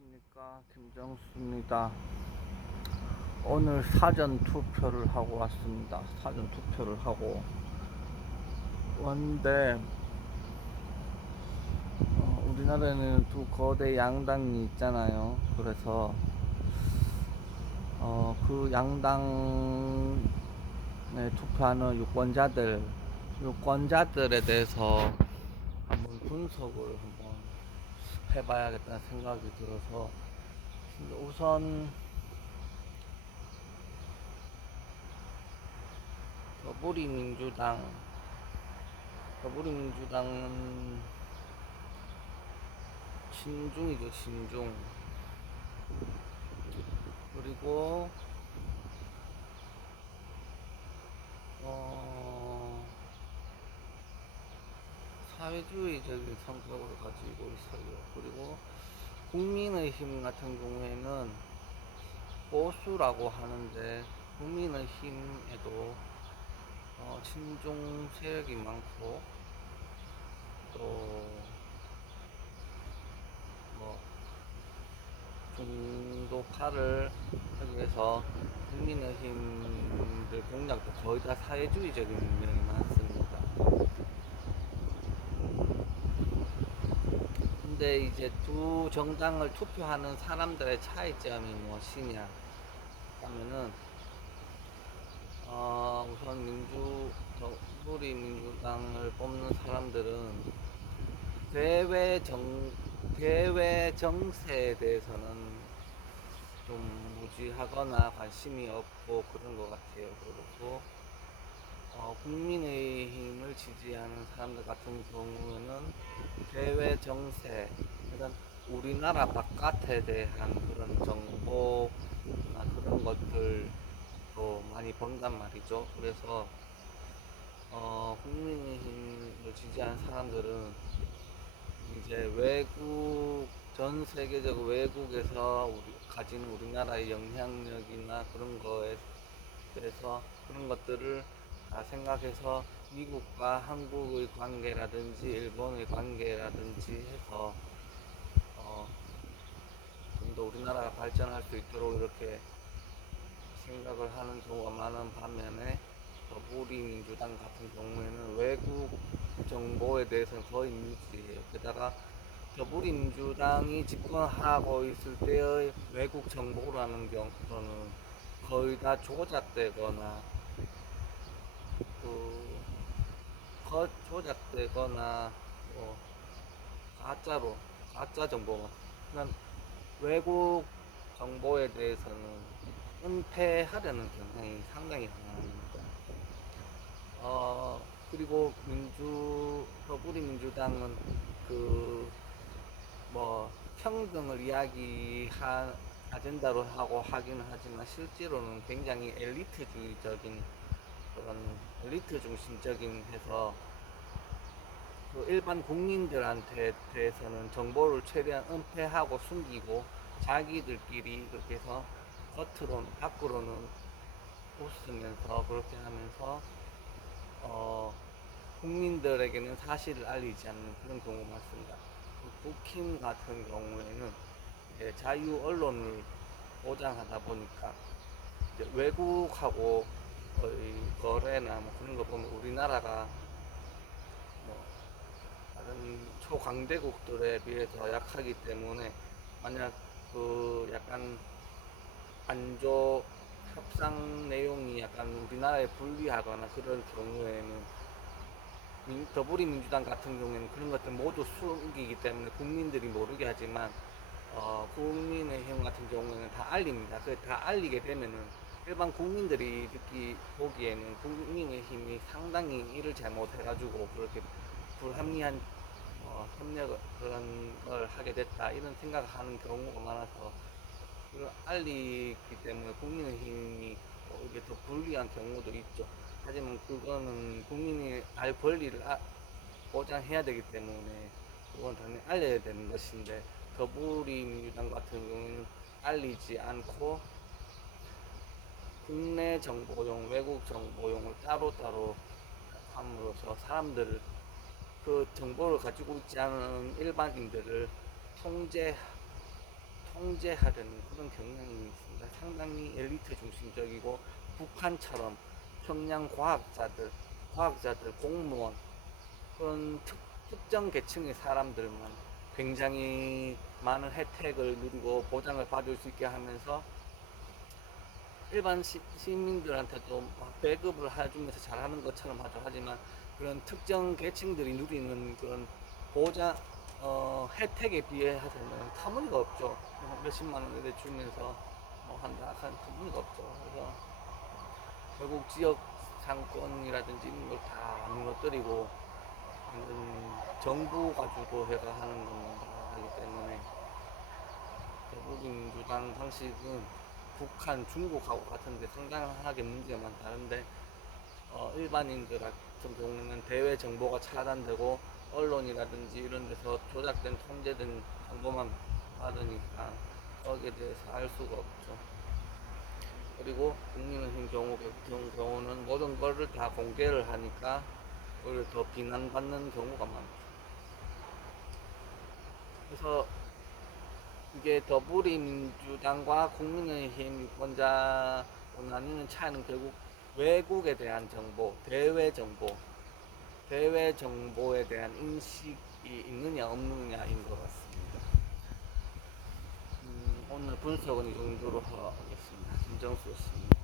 안녕하십니까, 김정수입니다. 오늘 사전 투표를 하고 왔습니다. 사전 투표를 하고 왔는데 우리나라에는 두 거대 양당이 있잖아요. 그래서 그 양당에 투표하는 유권자들에 대해서 한번 분석을 한번 해봐야겠다는 생각이 들어서 우선 더불어민주당 더불어민주당은 신중이죠, 신중. 그리고 사회주의적인 성격을 가지고 있어요. 그리고 국민의힘 같은 경우에는 보수라고 하는데, 국민의힘에도 친중 세력이 많고, 또 뭐 중도파를 하기 위해서 국민의힘들 공약도 거의 다 사회주의적인 면이 많습니다. 근데 이제 두 정당을 투표하는 사람들의 차이점이 무엇이냐 하면은, 우선 더불어민주당을 뽑는 사람들은 대외 정세에 대해서는 좀 무지하거나 관심이 없고 그런 것 같아요. 그리고 국민의힘을 지지하는 사람들 같은 경우는 대외 정세, 그러니까 우리나라 바깥에 대한 그런 정보나 그런 것들도 많이 본단 말이죠. 그래서 국민의힘을 지지하는 사람들은 이제 전 세계적 외국에서 가진 우리나라의 영향력이나 그런 거에 대해서 그런 것들을 다 생각해서 미국과 한국의 관계라든지 일본의 관계라든지 해서 좀 더 우리나라가 발전할 수 있도록 이렇게 생각을 하는 경우가 많은 반면에, 더불어민주당 같은 경우에는 외국 정보에 대해서는 거의 무지해요. 게다가 더불어민주당이 집권하고 있을 때의 외국 정보라는 경우는 거의 다 조작되거나 그 조작되거나 뭐 가짜 정보, 그냥 외국 정보에 대해서는 은폐하려는 경향이 상당히 강합니다. 그리고 더불어민주당은 그 뭐 평등을 이야기한 아젠다로 하고 하기는 하지만 실제로는 굉장히 엘리트주의적인, 그런 엘리트 중심적인 해서 그 일반 국민들한테 대해서는 정보를 최대한 은폐하고 숨기고 자기들끼리 그렇게 해서 밖으로는 웃으면서 그렇게 하면서 국민들에게는 사실을 알리지 않는 그런 경우가 많습니다. 국힘 같은 경우에는 자유 언론을 보장하다 보니까 외국하고 거래나 뭐 그런 거 보면 우리나라가 뭐 다른 초강대국들에 비해서 약하기 때문에, 만약 그 약간 안조 협상 내용이 약간 우리나라에 불리하거나 그럴 경우에는 더불어민주당 같은 경우에는 그런 것들 모두 숨기기 때문에 국민들이 모르게 하지만, 국민의힘 같은 경우에는 다 알립니다. 다 알리게 되면은 일반 국민들이 보기에는 국민의힘이 상당히 일을 잘못해가지고 그렇게 불합리한 협력을 그런 걸 하게 됐다 이런 생각을 하는 경우가 많아서 그걸 알리기 때문에 국민의힘이 이게 더 불리한 경우도 있죠. 하지만 그거는 국민이 알 권리를 보장해야 되기 때문에 그건 당연히 알려야 되는 것인데, 더불어민주당 같은 경우는 알리지 않고 국내 정보용, 외국 정보용을 따로따로 함으로써 사람들을, 그 정보를 가지고 있지 않은 일반인들을 통제하려는 그런 경향이 있습니다. 상당히 엘리트 중심적이고 북한처럼 평양 과학자들, 공무원 그런 특정 계층의 사람들만 굉장히 많은 혜택을 누리고 보장을 받을 수 있게 하면서 일반 시민들한테도 막 배급을 해주면서 잘하는 것처럼 하죠. 하지만 그런 특정 계층들이 누리는 그런 보장 혜택에 비해서는 터무니가 없죠. 몇십만 원을 주면서 한다 한 터무니가 없죠. 그래서 결국 지역 상권이라든지 이런 걸 다 무너뜨리고 정부가 주도해가 하는 건가 하기 때문에 더불어민주당 방식은 북한, 중국하고 같은데 상당하게 문제가 많다는데 일반인들 같은 경우는 대외 정보가 차단되고 언론이라든지 이런 데서 조작된 통제된 정보만 받으니까 거기에 대해서 알 수가 없죠. 그리고 국민의힘 경우 같은 경우는 모든 거를 다 공개를 하니까 오히려 더 비난받는 경우가 많죠. 그래서 이게 더불어민주당과 국민의힘 유권자로 나뉘는 차이는 결국 외국에 대한 정보, 대외 정보에 대한 인식이 있느냐 없느냐인 것 같습니다. 오늘 분석은 이 정도로 하겠습니다. 김정수였습니다.